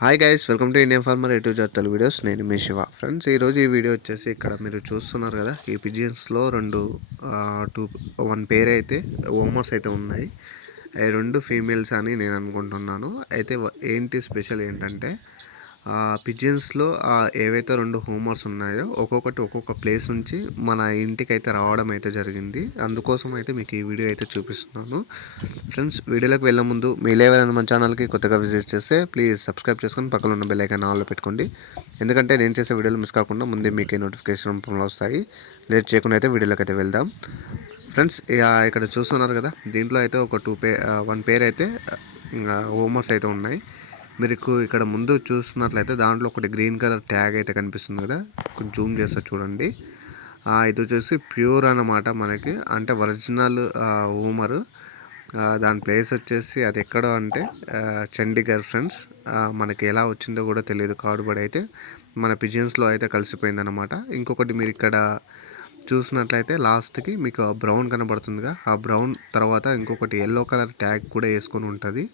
Hi guys welcome to Indian farmer ఎటు Telugu videos నేను మీ శివ. ఫ్రెండ్స్ ఈరోజు ఈ వీడియో వచ్చేసి ఇక్కడ మీరు చూస్తున్నారు కదా ఈ పిజియన్స్లో రెండు టూ వన్ పేర్ అయితే ఓమర్స్ అయితే ఉన్నాయి. రెండు ఫీమేల్స్ అని నేను అనుకుంటున్నాను. అయితే ఏంటి స్పెషల్ ఏంటంటే పిజియన్స్లో ఏవైతే రెండు హోమర్స్ ఉన్నాయో ఒక్కొక్కటి ఒక్కొక్క ప్లేస్ నుంచి మన ఇంటికి అయితే రావడం అయితే జరిగింది. అందుకోసం అయితే మీకు ఈ వీడియో అయితే చూపిస్తున్నాను. ఫ్రెండ్స్ వీడియోలోకి వెళ్ళే ముందు మీరు ఎవరైనా మన ఛానల్కి కొత్తగా విజిట్ చేస్తే ప్లీజ్ సబ్స్క్రైబ్ చేసుకొని పక్కన ఉన్న బెల్లైకాన్ ఐకాన్ ఆన్లో పెట్టుకోండి. ఎందుకంటే నేను చేసే వీడియోలు మిస్ కాకుండా ముందే మీకే నోటిఫికేషన్ రూపంలో వస్తాయి. లేట్ చేయకుండా అయితే వీడియోలోకి అయితే వెళ్దాం. ఫ్రెండ్స్ ఇక్కడ చూస్తున్నారు కదా దీంట్లో అయితే ఒక టూ పే వన్ పేర్ అయితే హోమర్స్ అయితే ఉన్నాయి. మీకు ఇక్కడ ముందు చూస్తున్నట్లయితే దాంట్లో ఒకటి గ్రీన్ కలర్ ట్యాగ్ అయితే కనిపిస్తుంది కదా. కొంచెం జూమ్ చేస్తా చూడండి. ఇది వచ్చేసి ప్యూర్ అన్నమాట మనకి. అంటే ఒరిజినల్ ఊమర్. దాని ప్లేస్ వచ్చేసి అది ఎక్కడ అంటే చండీగఢ్ ఫ్రెండ్స్. మనకి ఎలా వచ్చిందో కూడా తెలియదు కాడుబడి అయితే. మన పిజియన్స్లో అయితే కలిసిపోయిందన్నమాట. ఇంకొకటి మీరు ఇక్కడ చూసినట్లయితే లాస్ట్కి మీకు ఆ బ్రౌన్ కనబడుతుందిగా. ఆ బ్రౌన్ తర్వాత ఇంకొకటి ఎల్లో కలర్ ట్యాగ్ కూడా వేసుకొని ఉంటుంది.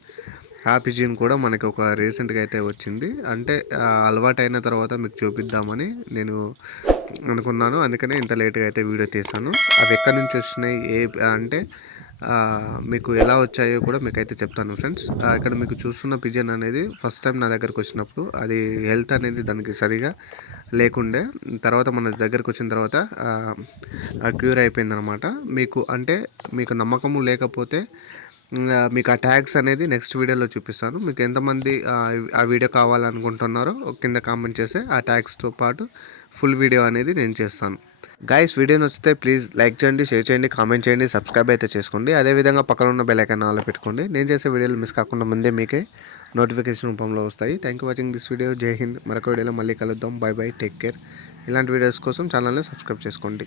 హ్యాపీ జీన్ కూడా మనకి ఒక రీసెంట్గా అయితే వచ్చింది. అంటే అలవాటైన తర్వాత మీకు చూపిద్దామని నేను అనుకున్నాను. అందుకనే ఇంత లేట్గా అయితే వీడియో తీసాను. అవి ఎక్కడి నుంచి వచ్చినాయి? ఏ అంటే మీకు ఎలా వచ్చాయో కూడా మీకు అయితే చెప్తాను ఫ్రెండ్స్. ఇక్కడ మీకు చూస్తున్న పిజన్ అనేది ఫస్ట్ టైం నా దగ్గరకు వచ్చినప్పుడు అది హెల్త్ అనేది దానికి సరిగా లేకుండే తర్వాత మన దగ్గరకు వచ్చిన తర్వాత క్యూర్ అయిపోయిందనమాట. మీకు అంటే మీకు నమ్మకము లేకపోతే మీకు ఆ ట్యాగ్స్ అనేది నెక్స్ట్ వీడియోలో చూపిస్తాను. మీకు ఎంతమంది ఆ, వీడియో కావాలనుకుంటున్నారో కింద కామెంట్ చేస్తే ఆ ట్యాగ్స్తో పాటు ఫుల్ వీడియో అనేది నేను చేస్తాను. గాయస్ వీడియో నచ్చితే ప్లీజ్ లైక్ చేయండి షేర్ చేయండి కామెంట్ చేయండి సబ్స్క్రైబ్ అయితే చేసుకోండి. అదేవిధంగా పక్కన ఉన్న బెలైకన్ ఆలో పెట్టుకోండి. నేను చేసే వీడియోలు మిస్ కాకుండా ముందే మీకే నోటిఫికేషన్ రూపంలో వస్తాయి. Thank you watching this video Jai Hind మరొక వీడియోలో మళ్ళీ కలుద్దాం. బై బై టేక్ కేర్ ఇలాంటి వీడియోస్ కోసం ఛానల్ని సబ్స్క్రైబ్ చేసుకోండి.